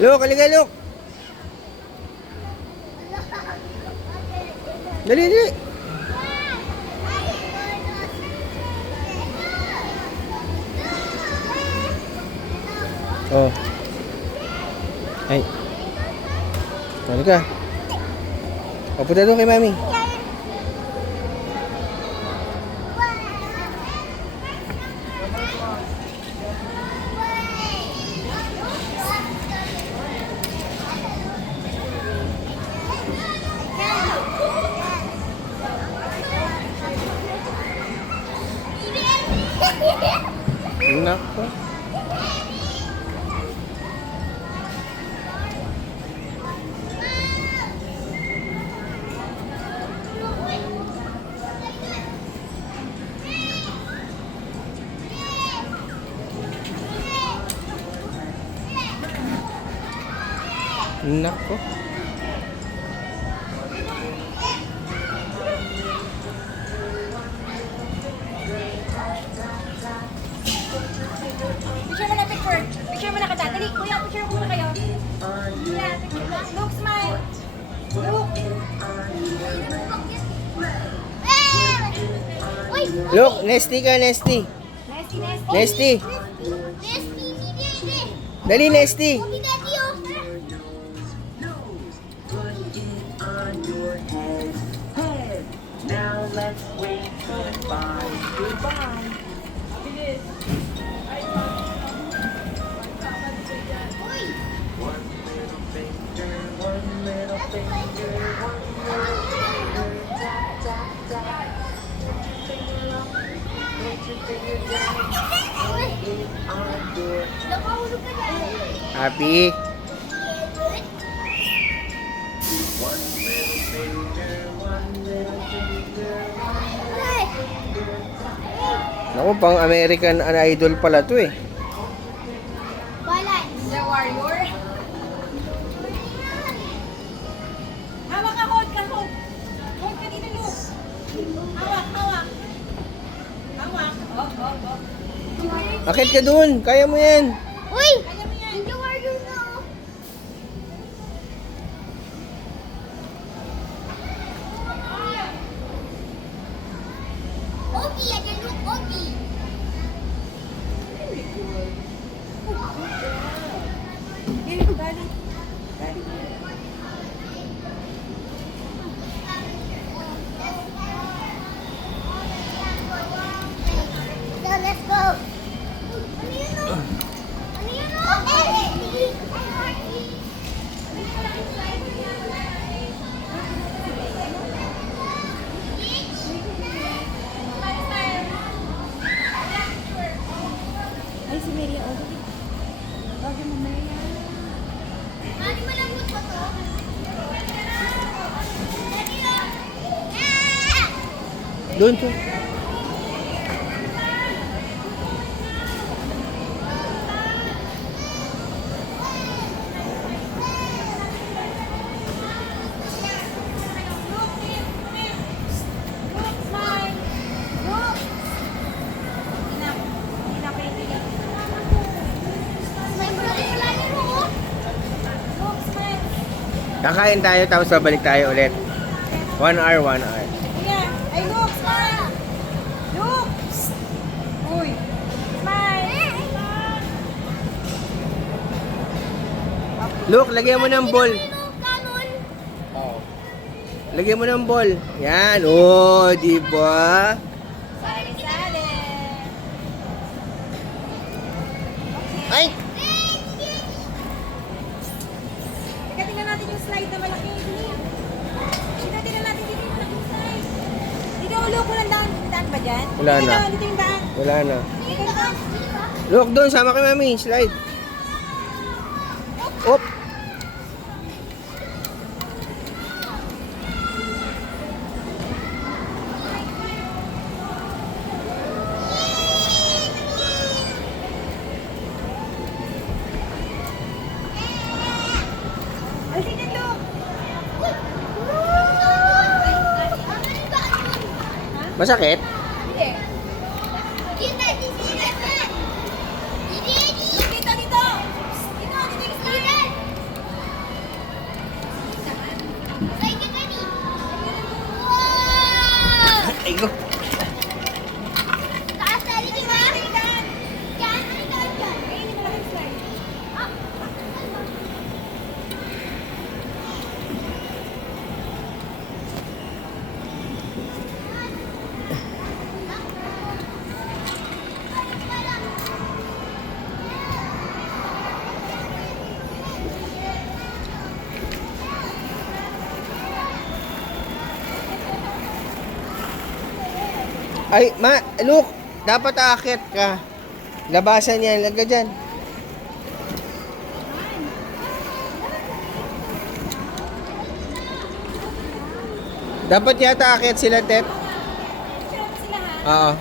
Look, halika, look. Dali, dali. Oh. Ay. Halika. O, punta doon kay mami. Nako. Nako. Picture mo na picture. Picture mo na kita. Dali, kuya, picture mo na kayo. Yeah, picture mo. Look, smile. Look. Look, Nesty ka, Nesty. Nesty, nesty. Nesty. Nesty, hindi. Dali, Nesty. Hindi daddy, oh. Now let's wait goodbye. Goodbye. Uy. One little finger, one little finger, one little finger. Tap, tap, tap. Put your finger up, put your finger down. Put it on your Nakahulog ka dyan. Happy. one little finger, one little finger, Ay. Naku, pang American Idol pala to eh. Balance. The warrior. Hawak ka, hold ka, hold. Hold ka dito, look. Hawak, hawak. Hawak. Oh. Akit ka dun. Kaya mo yan. Uy. Kaya mo yan. Hindi warrior na, oh. Ogi, ayan yung Ogi. Dili ko, bali. Bali. So, let's go. Ano yun, oh? Ano yun, oh? Ay, si Maria, oh. Bagay mo, Maria. Ano malambot ba to? Daddy, oh. Ah! Doon to. Look, smile. Look. Ina. Ina pa yung tingin. May brother pala yun, oh. Look, smile. Kakain tayo tapos babalik tayo ulit. 1 hour, 1 hour. Ina. Ay, look, smile. Look. Uy. Smile. Look, lagyan mo ng ball. Kanon. Lagyan mo ng ball. Yan. Oh, di ba? Sali-sali. Ay! Teka, tingnan natin yung slide na malaki. Tingnan natin dito yung malaking slide. Dito, look, walang daan. Daan ba dyan? Wala Dito, na. Dito yung daan. Wala na. Dito yung daan. Look, doon. Sama kay mami. Slide. Op! Ay, dito, look. Masakit? Hindi. Kita, dito. Dito, dito. Dito, dito yung slide. Slide ka gani. Wow! Ay, go. Taas na rin ba? Diyan. Diyan. Ayun yung malaking slide. Ay, look, dapat aakyat ka. Labasan yan, lagay dyan. Dapat yata aakyat sila, Tet. Sila ha. Oo.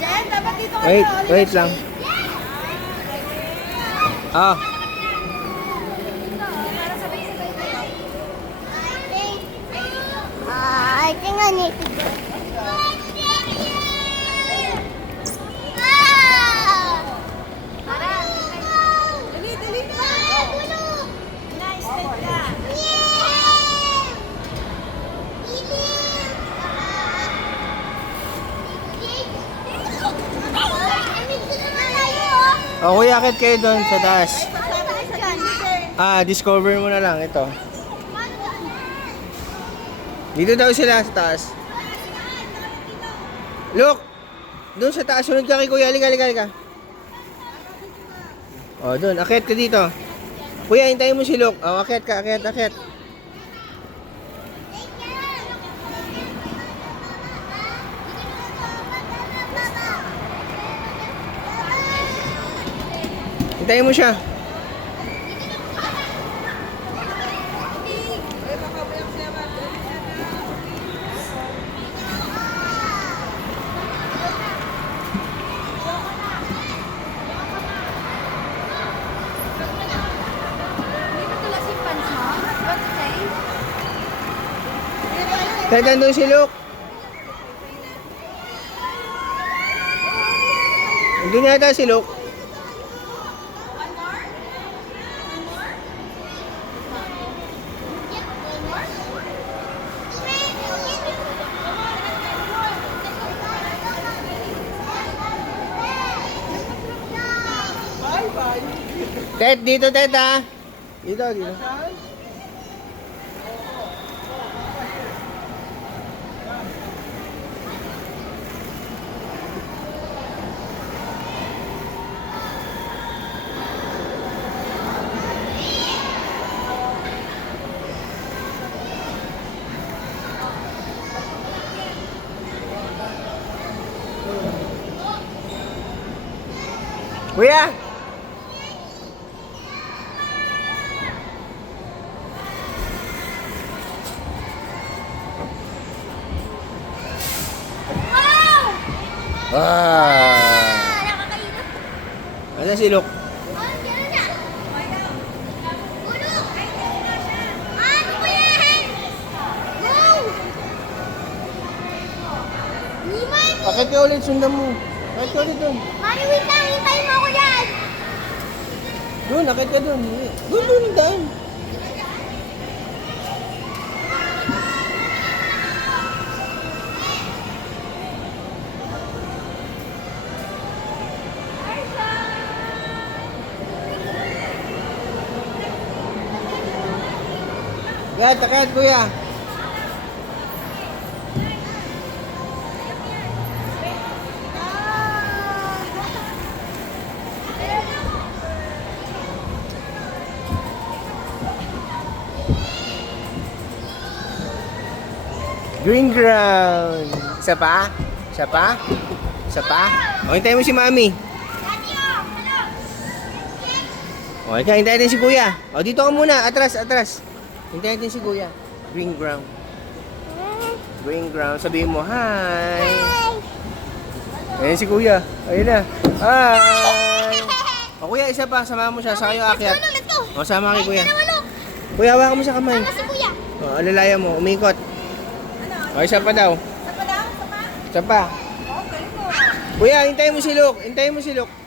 Jen, dapat dito ka Wait, na. wait lang. Ah, Para sabay-sabay tayo. I think I need to go. Dali, dali na. Nice, slide ka. oh, kuya, akit kayo doon sa taas. Discover mo na lang ito. Dito daw sila sa taas. Look! Doon sa taas, sunod ka kay kuya. Halika. Oh, doon. Akit ka dito. Kuya, hintayin mo si Luke. Oh, akit ka, akit. Hintayin mo siya. Teka, doon si Luke. Doon yata si Luke. Ted, dito Ted ha. Dito. Kuya! Asan si Luke? Bakit ka ulit sundan mo? Bakit ka ulit doon? Mami, wait lang. Hintayin mo ako yan. Doon, akit ka doon. Doon ang daan. Akyat, kuya. Green ground. Isa pa? Isa pa? Isa pa? O, hintayin mo si Mami. Daddy, oh, ano? O, ikaw, hintayin din si Kuya. O, dito ka muna. Atras, atras. Hintayin din si Kuya. Green ground. Green ground. Sabihin mo, hi. Ayan si Kuya. Ayun na. Hi. O, Kuya, isa pa. Sama mo siya. Sa kayo akyat. Let's go. O, sama kay Kuya. Dalawa, look. Kuya, hawakan mo sa kamay. Tama si kuya. O, alalayan mo. Umikot. Ano? O, isa pa daw. Sa pa lang? Sa pa? Isa pa. Okay po. Kuya, hintayin mo si Luke. Hintayin mo si Luke.